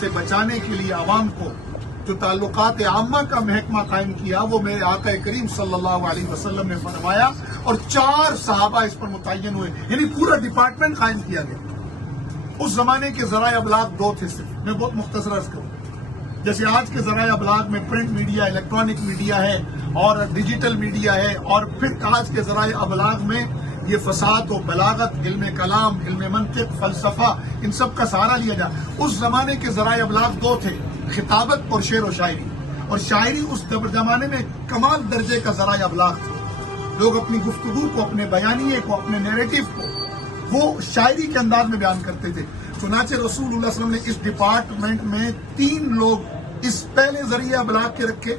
سے بچانے کے لیے عوام کو جو تعلقات عامہ کا محکمہ قائم کیا وہ میرے آقا کریم صلی اللہ علیہ وسلم نے فرمایا، اور 4 صحابہ اس پر متعین ہوئے، یعنی پورا ڈپارٹمنٹ قائم کیا گیا۔ اس زمانے کے ذرائع ابلاغ 2 تھے صرف، میں بہت مختصر عرض کروں۔ جیسے آج کے ذرائع ابلاغ میں پرنٹ میڈیا، الیکٹرانک میڈیا ہے اور ڈیجیٹل میڈیا ہے، اور پھر آج کے ذرائع ابلاغ میں یہ فصاحت و بلاغت، علم کلام، علم منطق، فلسفہ، ان سب کا سہارا لیا جائے۔ اس زمانے کے ذرائع ابلاغ 2 تھے، خطابت اور شعر و شاعری، اور شاعری اس زمانے میں کمال درجے کا ذرائع ابلاغ تھا۔ لوگ اپنی گفتگو کو، اپنے بیانیے کو، اپنے نیریٹو کو وہ شاعری کے انداز میں بیان کرتے تھے۔ چنانچہ رسول اللہ صلی اللہ علیہ وسلم نے اس ڈپارٹمنٹ میں 3 لوگ اس پہلے ذریعہ ابلاغ کے رکھے،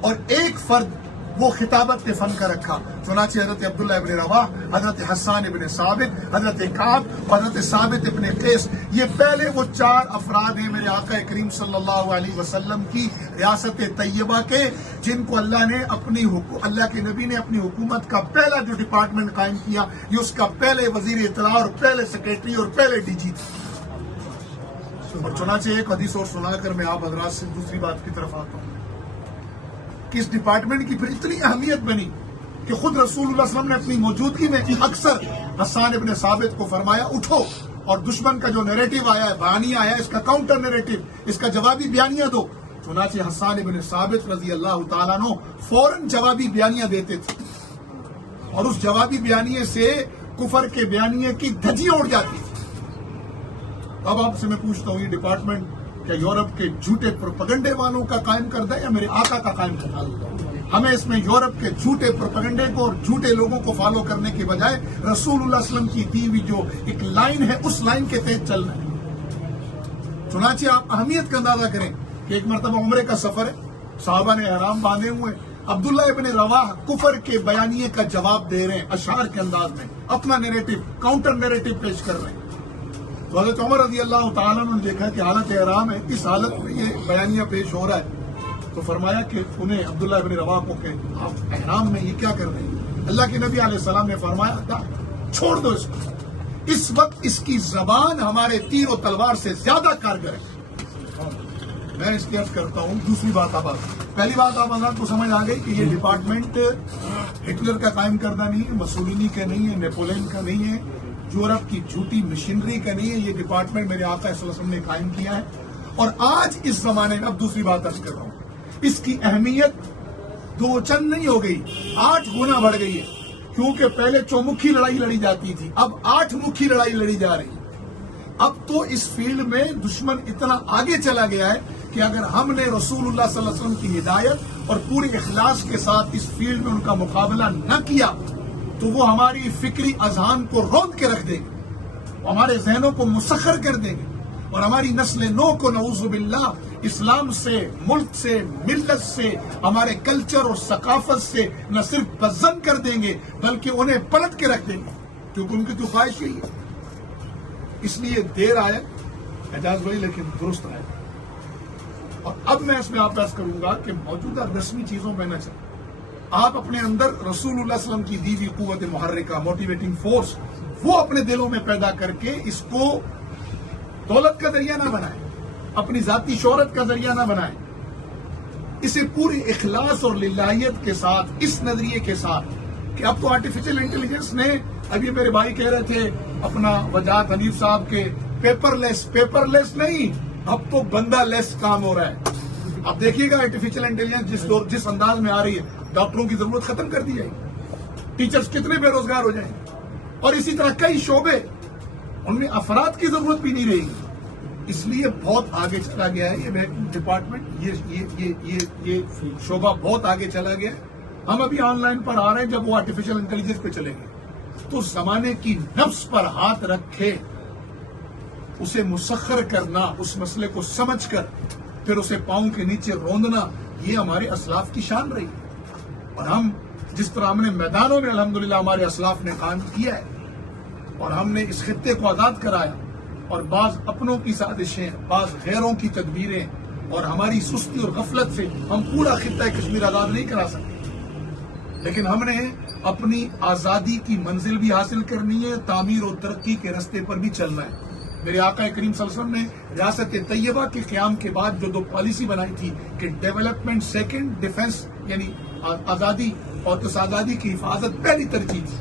اور 1 فرد وہ خطابت کے فن کا رکھا۔ چنانچہ حضرت عبداللہ ابن رواح، حضرت حسان ابن ثابت، حضرت کعب اور حضرت ثابت ابن قیس، یہ پہلے وہ 4 افراد ہیں میرے آقا کریم صلی اللہ علیہ وسلم کی ریاست طیبہ کے، جن کو اللہ کے نبی نے اپنی حکومت کا پہلا جو ڈپارٹمنٹ قائم کیا، یہ اس کا پہلے وزیر اطلاع اور پہلے سیکریٹری اور پہلے ڈی جی تھا۔ اور چنانچہ ایک حدیث اور سنا کر میں آپ حضرات سے دوسری بات کی طرف آتا ہوں کہ اس ڈپارٹمنٹ کی پھر اتنی اہمیت بنی کہ خود رسول اللہ صلی اللہ علیہ وسلم نے اپنی موجودگی میں اکثر حسان ابن ثابت کو فرمایا، اٹھو اور دشمن کا جو نیریٹو آیا ہے، بیانیہ آیا ہے، اس کا کاؤنٹر نیریٹو، اس کا جوابی بیانیہ دو۔ چنانچہ حسان ابن ثابت رضی اللہ تعالیٰ عنہ فوراً جوابی بیانیہ دیتے تھے، اور اس جوابی بیانیے سے کفر کے بیانیے کی دھجی اڑ جاتی تھی۔ اب آپ سے میں پوچھتا ہوں، یہ ڈپارٹمنٹ کیا یورپ کے جھوٹے پروپیگنڈے والوں کا قائم کردہ ہے یا میرے آقا کا قائم کردہ ہے؟ ہمیں اس میں یورپ کے جھوٹے پروپیگنڈے کو اور جھوٹے لوگوں کو فالو کرنے کے بجائے رسول اللہ صلی اللہ علیہ وسلم کی دی ہوئی جو ایک لائن ہے، اس لائن کے تحت چلنا ہے۔ چنانچہ آپ اہمیت کا اندازہ کریں کہ ایک مرتبہ عمرے کا سفر ہے، صحابہ نے احرام باندھے ہوئے، عبداللہ ابن رواح کفر کے بیانیے کا جواب دے رہے ہیں اشعار کے انداز میں، اپنا نیریٹو، کاؤنٹر نیریٹو پیش کر رہے ہیں۔ تو حضرت عمر رضی اللہ تعالیٰ نے دیکھا کہ حالت احرام ہے، اس حالت میں یہ بیانیہ پیش ہو رہا ہے، تو فرمایا کہ انہیں عبداللہ ابن رواح کو کہ آپ احرام میں یہ کیا کر رہے ہیں؟ اللہ کے نبی علیہ السلام نے فرمایا چھوڑ دو اس کو، اس وقت اس کی زبان ہمارے تیر و تلوار سے زیادہ کارگر ہے۔ میں اس کی عرض کرتا ہوں دوسری بات۔ اب پہلی بات آپ حضرات کو سمجھ آ گئی کہ یہ ڈپارٹمنٹ ہٹلر کا قائم کردہ نہیں ہے، مسولینی کا نہیں ہے، نیپولین کا نہیں ہے، یورپ کی جھوٹی مشینری کا نہیں ہے، یہ ڈپارٹمنٹ میرے آقا صلی اللہ علیہ وسلم نے قائم کیا ہے۔ اور آج اس زمانے میں، اب دوسری بات عرض کر رہا ہوں، اس کی اہمیت 2 چند نہیں ہو گئی، 8 گنا بڑھ گئی ہے، کیونکہ پہلے چومکھی لڑائی لڑی جاتی تھی، اب 8 مکھی لڑائی لڑی جا رہی ہے۔ اب تو اس فیلڈ میں دشمن اتنا آگے چلا گیا ہے کہ اگر ہم نے رسول اللہ صلی اللہ علیہ وسلم کی ہدایت اور پورے اخلاص کے ساتھ اس فیلڈ میں ان کا مقابلہ نہ کیا تو وہ ہماری فکری اذہان کو روند کے رکھ دیں گے، ہمارے ذہنوں کو مسخر کر دیں گے، اور ہماری نسل نو کو نعوذ باللہ اسلام سے، ملک سے، ملت سے، ہمارے کلچر اور ثقافت سے نہ صرف بدظن کر دیں گے بلکہ انہیں پلٹ کے رکھ دیں گے، کیونکہ ان کی تو خواہش یہی ہے۔ اس لیے دیر آئے اعجاز بھائی لیکن درست آئے۔ اور اب میں اس میں آپ عرض کروں گا کہ موجودہ رسمی چیزوں پہ نہ چلیں، آپ اپنے اندر رسول اللہ صلی اللہ علیہ وسلم کی دی ہوئی قوت محرکہ، موٹیویٹنگ فورس، وہ اپنے دلوں میں پیدا کر کے اس کو دولت کا ذریعہ نہ بنائیں، اپنی ذاتی شہرت کا ذریعہ نہ بنائیں، اسے پوری اخلاص اور للہیت کے ساتھ، اس نظریے کے ساتھ کہ اب تو آرٹیفیشل انٹیلیجنس نے، ابھی میرے بھائی کہہ رہے تھے اپنا وجاہت حنیف صاحب کے پیپر لیس نہیں، اب تو بندہ لیس کام ہو رہا ہے۔ اب دیکھیے گا آرٹیفیشل انٹیلیجنس جس انداز میں آ رہی ہے، ڈاکٹروں کی ضرورت ختم کر دی جائے گی، ٹیچرز کتنے بے روزگار ہو جائیں گے، اور اسی طرح کئی شعبے، ان میں افراد کی ضرورت بھی نہیں رہے گی۔ اس لیے بہت آگے چلا گیا ہے یہ ڈپارٹمنٹ، یہ شعبہ بہت آگے چلا گیا ہے۔ ہم ابھی آن لائن پر آ رہے ہیں، جب وہ آرٹیفیشل انٹیلیجنس پہ چلیں گے تو زمانے کی نفس پر ہاتھ رکھے اسے مسخر کرنا، اس مسئلے کو سمجھ کر پھر اسے پاؤں کے نیچے روندنا، یہ ہمارے اسلاف کی شان رہی ہے۔ اور ہم جس طرح ہم نے میدانوں میں الحمدللہ ہمارے اسلاف نے کام کیا ہے، اور ہم نے اس خطے کو آزاد کرایا، اور بعض اپنوں کی سازشیں، بعض غیروں کی تدبیریں اور ہماری سستی اور غفلت سے ہم پورا خطہ کشمیر آزاد نہیں کرا سکتے، لیکن ہم نے اپنی آزادی کی منزل بھی حاصل کرنی ہے، تعمیر و ترقی کے راستے پر بھی چلنا ہے۔ میرے آقا کریم صلی اللہ علیہ وسلم نے ریاست طیبہ کے قیام کے بعد جو 2 پالیسی بنائی تھی کہ ڈیولپمنٹ سیکنڈ، ڈیفنس یعنی آزادی اور اس آزادی کی حفاظت پہلی ترجیح تھی،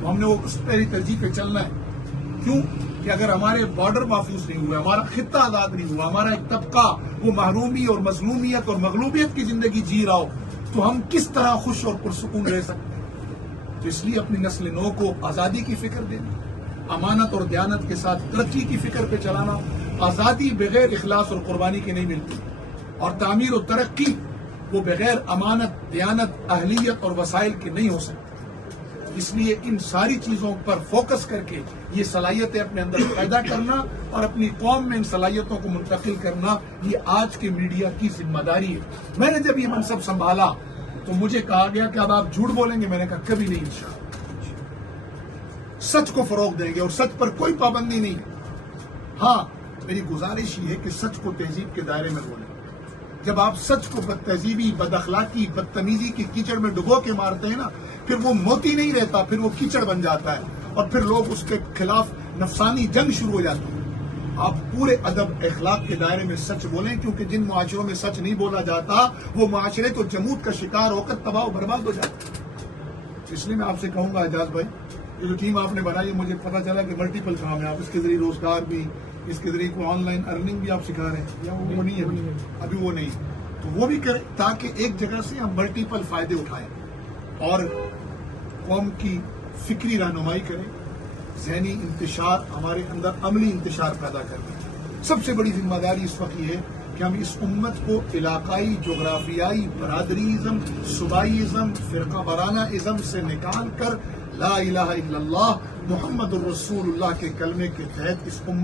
تو ہم نے وہ اس پہلی ترجیح پہ چلنا ہے. کیوں کہ اگر ہمارے بارڈر محفوظ نہیں ہوئے، ہمارا خطہ آزاد نہیں ہوا، ہمارا ایک طبقہ وہ محرومی اور مظلومیت اور مغلوبیت کی زندگی جی رہا ہو، تو ہم کس طرح خوش اور پرسکون رہ سکتے ہیں؟ تو اس لیے اپنی نسل نو کو آزادی کی فکر دینا، امانت اور دیانت کے ساتھ ترقی کی فکر پہ چلانا. آزادی بغیر اخلاص اور قربانی کے نہیں ملتی، اور تعمیر و ترقی وہ بغیر امانت، دیانت، اہلیت اور وسائل کے نہیں ہو سکتی. اس لیے ان ساری چیزوں پر فوکس کر کے یہ صلاحیتیں اپنے اندر پیدا کرنا اور اپنی قوم میں ان صلاحیتوں کو منتقل کرنا، یہ آج کے میڈیا کی ذمہ داری ہے. میں نے جب یہ منصب سنبھالا تو مجھے کہا گیا کہ اب آپ جھوٹ بولیں گے. میں نے کہا کبھی نہیں، انشاءاللہ سچ کو فروغ دیں گے اور سچ پر کوئی پابندی نہیں. ہاں میری گزارش یہ ہے کہ سچ کو تہذیب کے دائرے میں بولیں. جب آپ سچ کو بد تہذیبی، بد اخلاقی، بدتمیزی کی کیچڑ میں ڈبو کے مارتے ہیں نا، پھر وہ موتی نہیں رہتا، پھر وہ کیچڑ بن جاتا ہے اور پھر لوگ اس کے خلاف نفسانی جنگ شروع ہو جاتی ہے. آپ پورے ادب اخلاق کے دائرے میں سچ بولیں، کیونکہ جن معاشروں میں سچ نہیں بولا جاتا وہ معاشرے تو جمود کا شکار ہو کر تباہ و برباد ہو جاتے ہیں. اس لیے میں آپ سے کہوں گا اعجاز بھائی، یہ جو ٹیم آپ نے بنائی ہے، مجھے پتا چلا کہ ملٹیپل کام ہے، آپ اس کے ذریعے روزگار بھی، اس کے ذریعے کو آن لائن ارننگ بھی آپ سکھا رہے ہیں، یا وہ نہیں ہے ابھی وہ نہیں، تو وہ بھی کریں تاکہ ایک جگہ سے ہم ملٹیپل فائدے اٹھائیں اور قوم کی فکری رہنمائی کریں، ذہنی انتشار ہمارے اندر عملی انتشار پیدا کریں. سب سے بڑی ذمہ داری اس وقت یہ ہے کہ ہم اس امت کو علاقائی، جغرافیائی، برادری ازم، صوبائی ازم، فرقہ وارانہ ازم سے نکال کر لا الہ الا اللہ محمد الرسول اللہ کے کلمے کے تحت اس امت